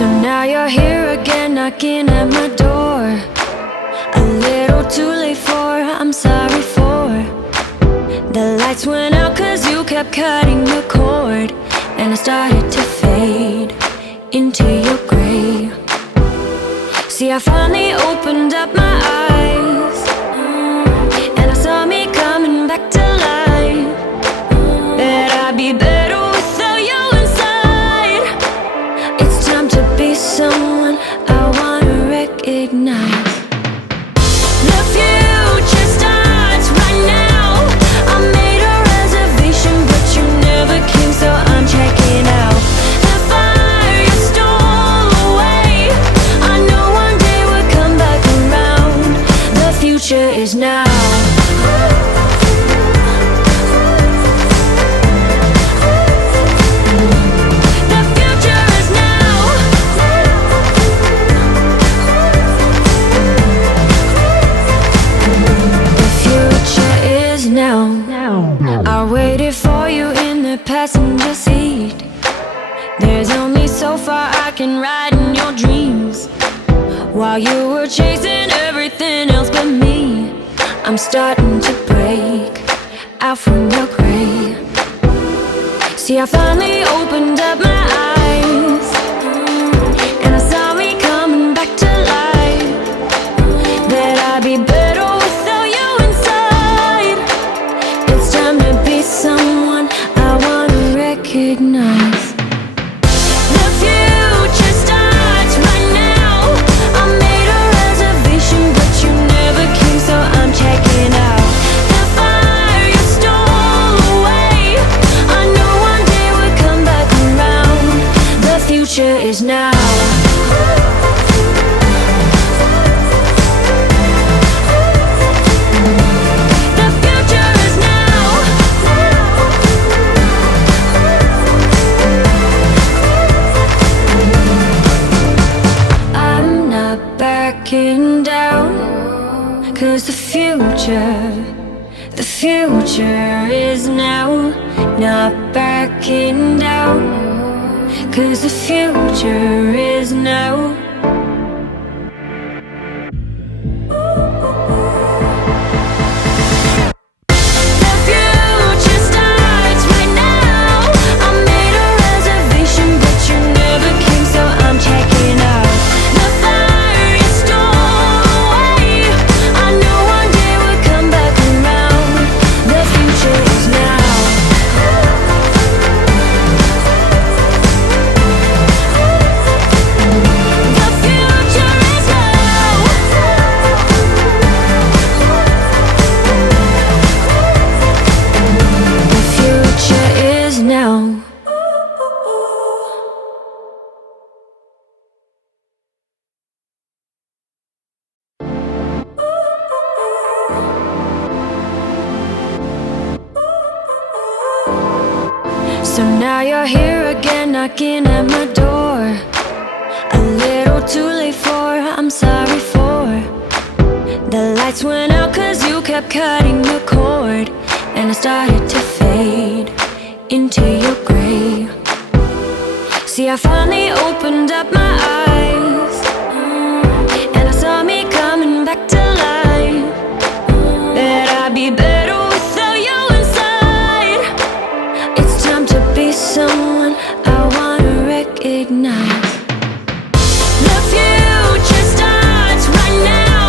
So now you're here again, knocking at my door. A little too late for, I'm sorry for. The lights went out cause you kept cutting the cord. And I started to fade into your gray. See, I finally opened up my eyes, and I saw me coming back to life. That I'd be better without you inside. It's time to be someone I wanna recognize. The future starts right now. I made a reservation, but you never came, so I'm checking out. The fire you stole away, I know one day we'll come back around. The future is now. I waited for you in the passenger seat. There's only so far I can ride in your dreams. While you were chasing everything else but me, I'm starting to break out from your gray. See, I finally opened up my eyes, and I saw me coming back to life. That I'd be better without you inside. It's time to be someone I wanna recognize. The future starts right now. I made a reservation, but you never came, so I'm checking out. The fire you stole away, I know one day we'll come back around. The future is now. Down, cause the future is now. Not backing down, cause the future is now. So now you're here again, knocking at my door. A little too late for, I'm sorry for. The lights went out cause you kept cutting the cord. And I started to fade into your gray. See, I finally opened up my eyes, and I saw me coming back to life. That I'd be better without you inside. It's time to be someone I wanna recognize. The future starts right now.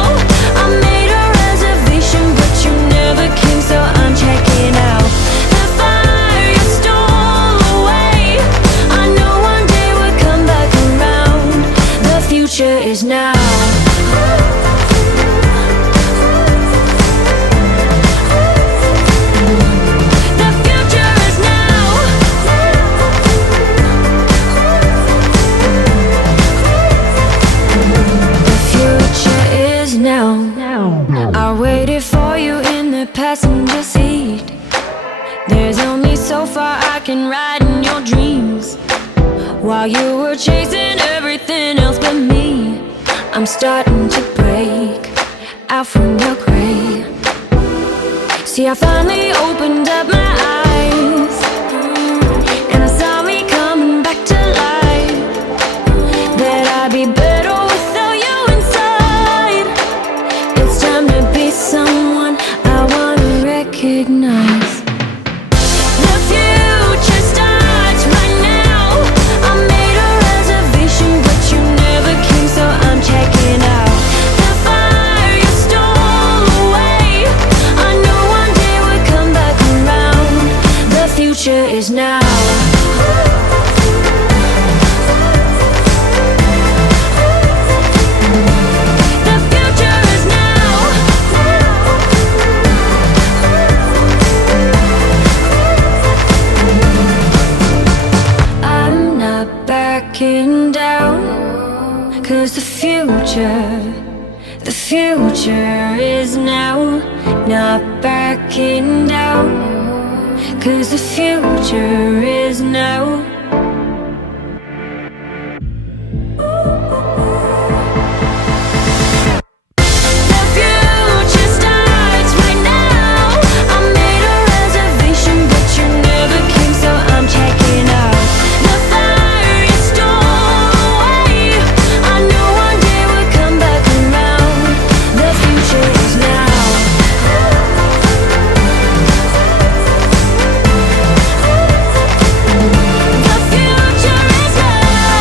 I made a reservation, but you never came, so I'm checking out. The fire you stole away, I know one day we'll come back around. The future is now. I waited for you in the passenger seat. There's only so far I can ride in your dreams. While you were chasing everything else but me, I'm starting to break out from your gray. See, I finally opened up my eyes, and I saw me coming back to life. is now. The future is now. I'm not backing down, 'cause the future is now. Not backing down, 'cause the future is now. The future starts right now. I made a reservation, but you never came, so I'm checking out. The fire you stole away, I know one day we'll come back around. The future is now. The future is now.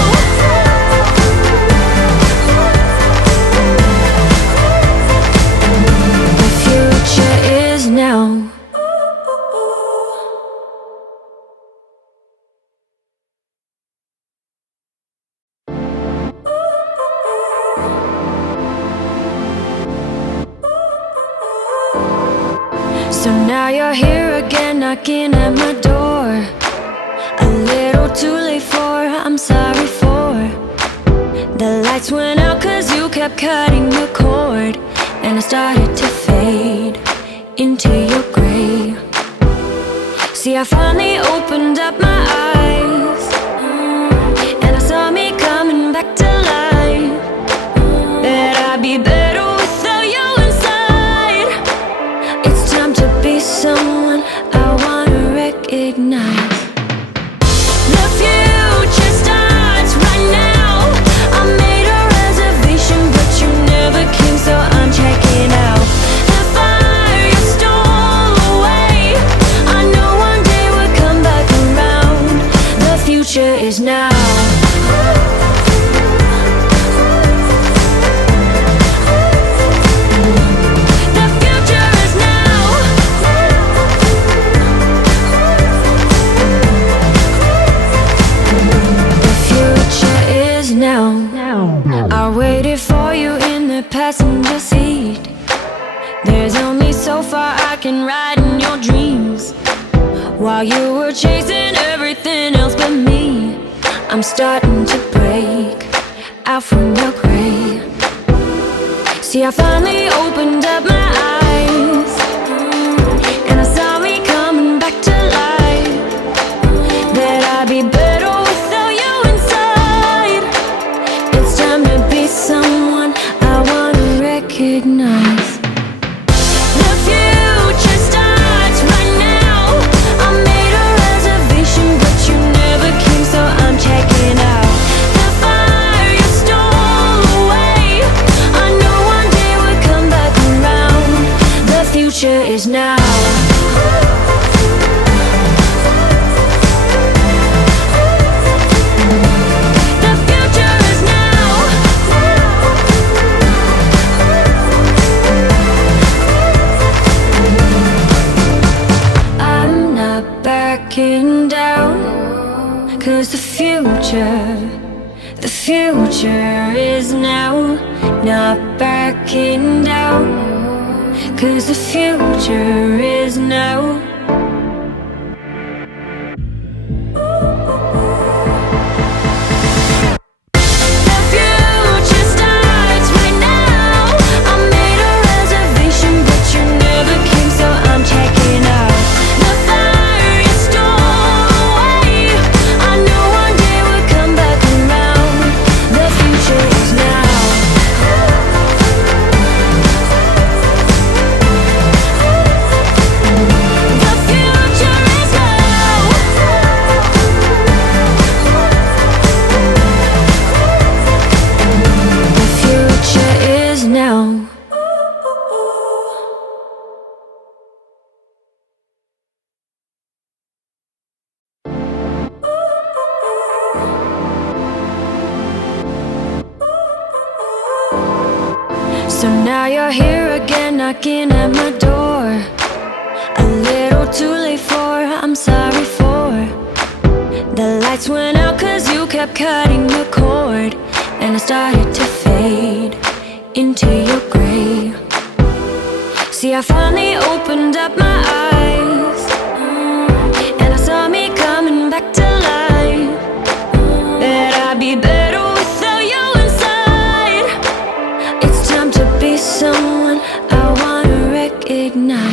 The future is now. So now you're here again, knocking at my door. A little too late for, I'm sorry for. The lights went out 'cause you kept cutting the cord, and I started to fade into your gray. See, I finally opened up my eyes, and I saw me coming back to life. That I'd be better without you inside. It's time to be someone I wanna recognize. The future starts right now. I made a reservation, but you never came, so I'm checking out. The fire you stole away, I know one day we'll come back around. The future is now. The future is now. The future is now. I waited for you in the passenger seat. There's only so far I can ride in your dreams, while you were chasing everything else but me. I'm starting to break out from your gray. See, I finally opened up my eyes, and I saw me coming back to life. That I'd be better without you inside. It's time to be someone I wanna recognize. The future starts right now. I made a reservation, but you never came, so I'm checking out. The fire you stole away, I know one day we'll come back around. The future is now. The future is now. I'm not backing down, 'cause the future is now. Not backing down, 'cause the future is now. The future starts right now. I made a reservation, but you never came, so I'm checking out. The fire you stole away, I know one day we'll come back around. The future is now. The future is now. The future is now. So now you're here again, knocking at my door. A little too late for, I'm sorry for. lights went out cause you kept cutting the cord, and I started to fade into your gray. See, I finally opened up my eyes, and I saw me coming back to life. That I'd be better without you inside. It's time to be someone I wanna recognize.